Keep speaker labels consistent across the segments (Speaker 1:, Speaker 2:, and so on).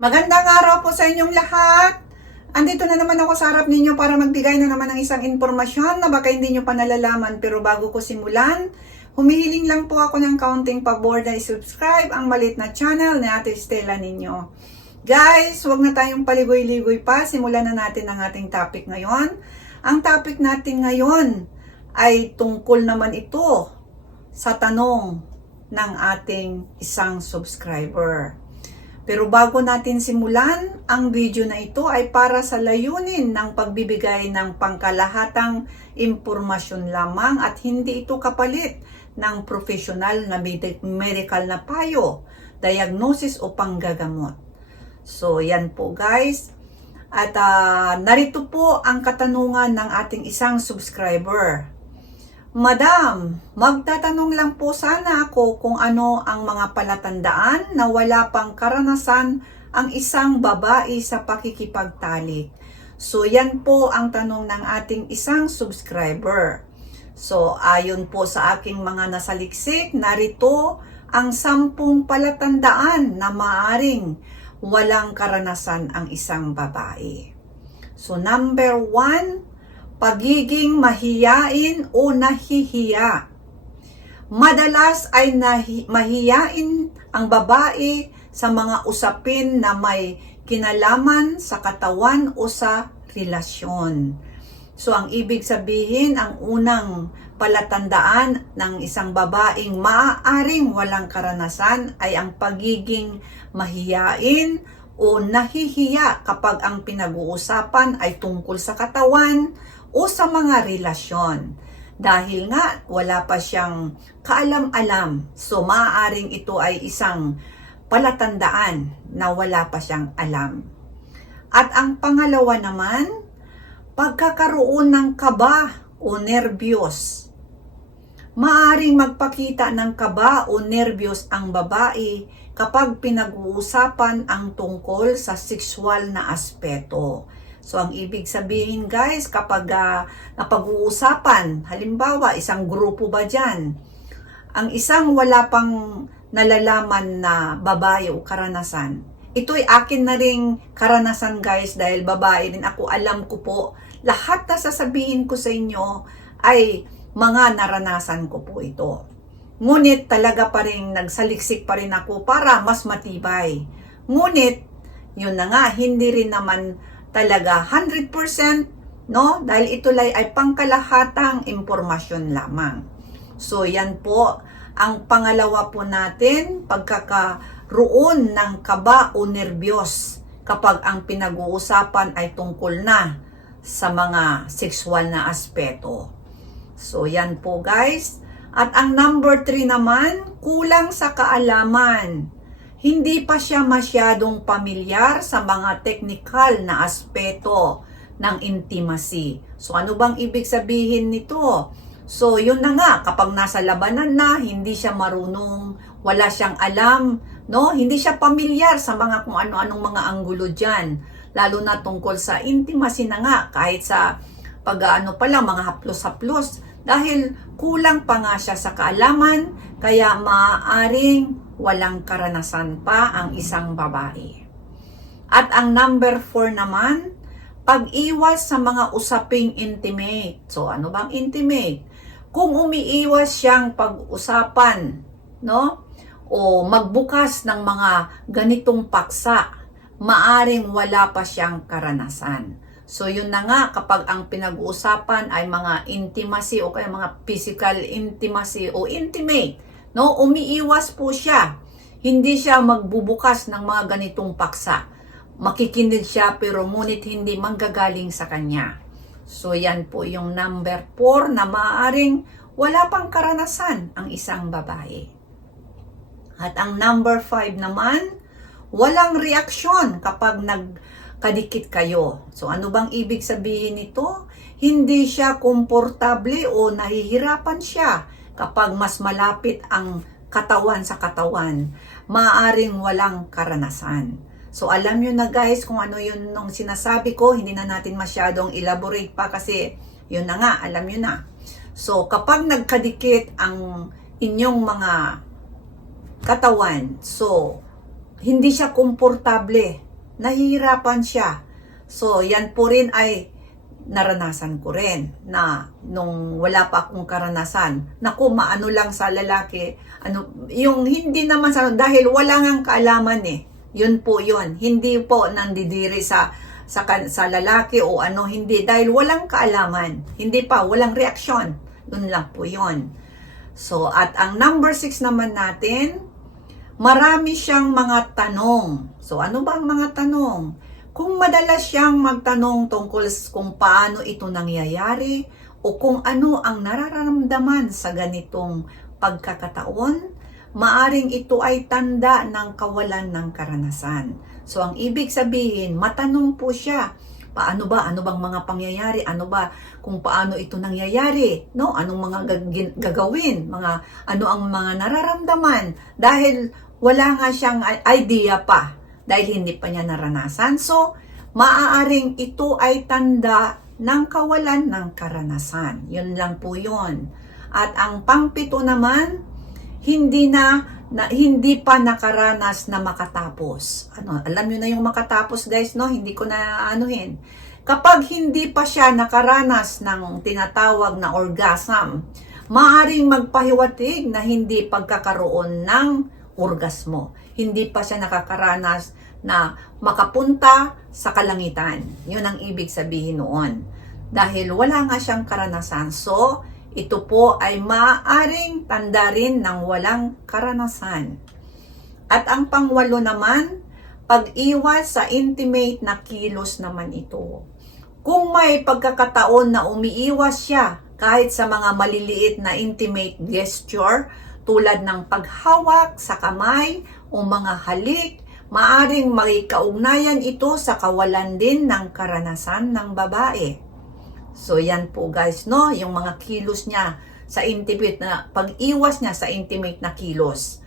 Speaker 1: Magandang araw po sa inyong lahat. Andito na naman ako sa harap ninyo para magbigay na naman ng isang impormasyon na baka hindi nyo pa nalalaman pero bago ko simulan, humihiling lang po ako ng kaunting pabor na i-subscribe ang malit na channel ni Ate Stella ninyo. Guys, huwag na tayong paligoy-ligoy pa. Simulan na natin ang ating topic ngayon. Ang topic natin ngayon ay tungkol naman ito sa tanong ng ating isang subscriber. Pero bago natin simulan, ang video na ito ay para sa layunin ng pagbibigay ng pangkalahatang impormasyon lamang at hindi ito kapalit ng profesional na med- medical na payo, diagnosis o panggagamot. So, yan po guys. At ah, narito po ang katanungan ng ating isang subscriber. Madam, magtatanong lang po sana ako kung ano ang mga palatandaan na wala pang karanasan ang isang babae sa pakikipagtalik. So yan po ang tanong ng ating isang subscriber. So ayon po sa aking mga nasaliksik, narito ang sampung palatandaan na maaring walang karanasan ang isang babae. So number one, pagiging mahiyain o nahihiya. Madalas ay nahi- mahiyain ang babae sa mga usapin na may kinalaman sa katawan o sa relasyon. So ang ibig sabihin, ang unang palatandaan ng isang babaeng maaaring walang karanasan ay ang pagiging mahiyain o nahihiya kapag ang pinag-uusapan ay tungkol sa katawan o sa mga relasyon. Dahil nga wala pa siyang kaalam-alam, so maaaring ito ay isang palatandaan na wala pa siyang alam. At ang pangalawa naman, pagkakaroon ng kaba o nerbiyos. Maaring magpakita ng kaba o nerbiyos ang babae kapag pinag-uusapan ang tungkol sa sexual na aspeto. So, ang ibig sabihin guys, kapag uh, napag-uusapan, halimbawa, isang grupo ba dyan, ang isang wala pang nalalaman na babae o karanasan, ito'y akin na ring karanasan guys dahil babae din ako, alam ko po, lahat na sasabihin ko sa inyo ay mga naranasan ko po ito. Ngunit talaga pa rin nagsaliksik pa rin ako para mas matibay. Ngunit, yun na nga, hindi rin naman talaga 100%, no? Dahil ito ay, ay pangkalahatang impormasyon lamang. So, yan po ang pangalawa po natin, pagkakaroon ng kaba o nerbiyos kapag ang pinag-uusapan ay tungkol na sa mga sexual na aspeto. So, yan po guys. At ang number 3 naman, kulang sa kaalaman. Hindi pa siya masyadong pamilyar sa mga technical na aspeto ng intimacy. So, ano bang ibig sabihin nito? So, yun na nga, kapag nasa labanan na, hindi siya marunong, wala siyang alam, no? Hindi siya pamilyar sa mga kung ano-anong mga anggulo dyan. Lalo na tungkol sa intimacy na nga, kahit sa pag-ano pa lang, mga haplos-haplos. Dahil kulang pa nga siya sa kaalaman, kaya maaaring walang karanasan pa ang isang babae. At ang number 4 naman, pag-iwas sa mga usaping intimate. So, ano bang intimate? Kung umiiwas siyang pag-usapan, no? O magbukas ng mga ganitong paksa, maaring wala pa siyang karanasan. So yun na nga kapag ang pinag-uusapan ay mga intimacy o kaya mga physical intimacy o intimate, no? Umiiwas po siya. Hindi siya magbubukas ng mga ganitong paksa. Makikinig siya pero ngunit hindi manggagaling sa kanya. So yan po yung number 4 na maaaring wala pang karanasan ang isang babae. At ang number 5 naman, walang reaksyon kapag nagkadikit kayo. So ano bang ibig sabihin nito? Hindi siya komportable o nahihirapan siya kapag mas malapit ang katawan sa katawan. Maaring walang karanasan. So alam nyo na guys kung ano yun nung sinasabi ko, hindi na natin masyadong elaborate pa kasi yun na nga, alam nyo na. So kapag nagkadikit ang inyong mga katawan, so hindi siya komportable nahihirapan siya. So, yan po rin ay naranasan ko rin na nung wala pa akong karanasan. Naku, maano lang sa lalaki. Ano, yung hindi naman sa, dahil wala ngang kaalaman eh. Yun po yun. Hindi po nandidiri sa sa, sa lalaki o ano, hindi. Dahil walang kaalaman. Hindi pa, walang reaksyon. Yun lang po yun. So, at ang number six naman natin, marami siyang mga tanong. So, ano ba ang mga tanong? Kung madalas siyang magtanong tungkol kung paano ito nangyayari o kung ano ang nararamdaman sa ganitong pagkakataon, maaring ito ay tanda ng kawalan ng karanasan. So, ang ibig sabihin, matanong po siya, paano ba, ano bang mga pangyayari, ano ba, kung paano ito nangyayari, no? Anong mga gag- gagawin, mga, ano ang mga nararamdaman, dahil wala nga siyang idea pa, dahil hindi pa niya naranasan. So, maaaring ito ay tanda ng kawalan ng karanasan. Yun lang po yun. At ang pangpito naman, hindi na, na hindi pa nakaranas na makatapos. Ano, alam niyo na yung makatapos guys, no? Hindi ko na anuhin. Kapag hindi pa siya nakaranas ng tinatawag na orgasm, maaring magpahiwatig na hindi pagkakaroon ng orgasmo. Hindi pa siya nakakaranas na makapunta sa kalangitan. Yun ang ibig sabihin noon. Dahil wala nga siyang karanasan. So, ito po ay maaaring tanda rin ng walang karanasan. At ang pangwalo naman, pag-iwas sa intimate na kilos naman ito. Kung may pagkakataon na umiiwas siya kahit sa mga maliliit na intimate gesture tulad ng paghawak sa kamay o mga halik, maaring makikaugnayan ito sa kawalan din ng karanasan ng babae. So yan po guys, no? Yung mga kilos niya sa intimate na pag-iwas niya sa intimate na kilos.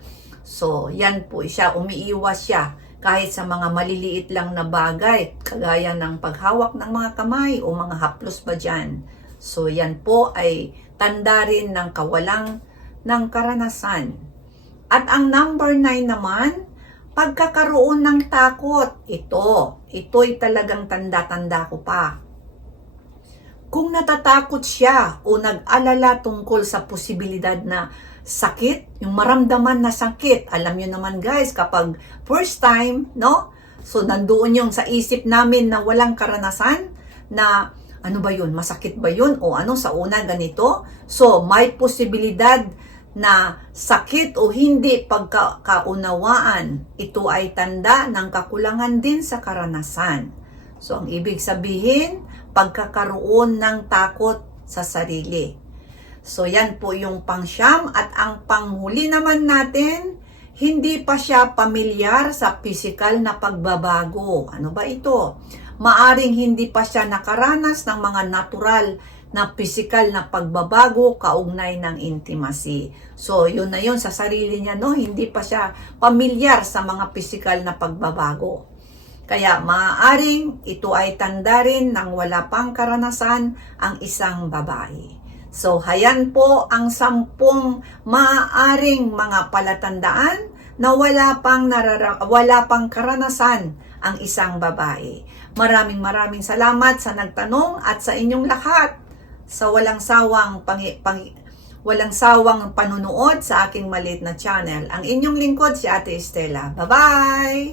Speaker 1: So yan po siya, umiiwas siya kahit sa mga maliliit lang na bagay, kagaya ng paghawak ng mga kamay o mga haplos ba dyan. So yan po ay tanda rin ng kawalang ng karanasan. At ang number 9 naman, pagkakaroon ng takot. Ito, ito'y talagang tanda-tanda ko pa. Kung natatakot siya o nag-alala tungkol sa posibilidad na sakit, yung maramdaman na sakit, alam nyo naman guys, kapag first time, no? So, nandoon yung sa isip namin na walang karanasan, na ano ba yun, masakit ba yun, o ano, sa una ganito. So, may posibilidad na sakit o hindi pagkaunawaan, ito ay tanda ng kakulangan din sa karanasan. So, ang ibig sabihin, pagkakaroon ng takot sa sarili. So, yan po yung pangsyam at ang panghuli naman natin, hindi pa siya pamilyar sa physical na pagbabago. Ano ba ito? Maaring hindi pa siya nakaranas ng mga natural na physical na pagbabago kaugnay ng intimacy. So, yun na yun sa sarili niya, no? Hindi pa siya pamilyar sa mga physical na pagbabago. Kaya maaaring ito ay tanda rin ng wala pang karanasan ang isang babae. So, hayan po ang sampung maaaring mga palatandaan na wala pang, narara- wala pang karanasan ang isang babae. Maraming maraming salamat sa nagtanong at sa inyong lahat sa walang sawang pangi- pangi- walang sawang panunood sa aking maliit na channel. Ang inyong lingkod si Ate Estela. Bye-bye!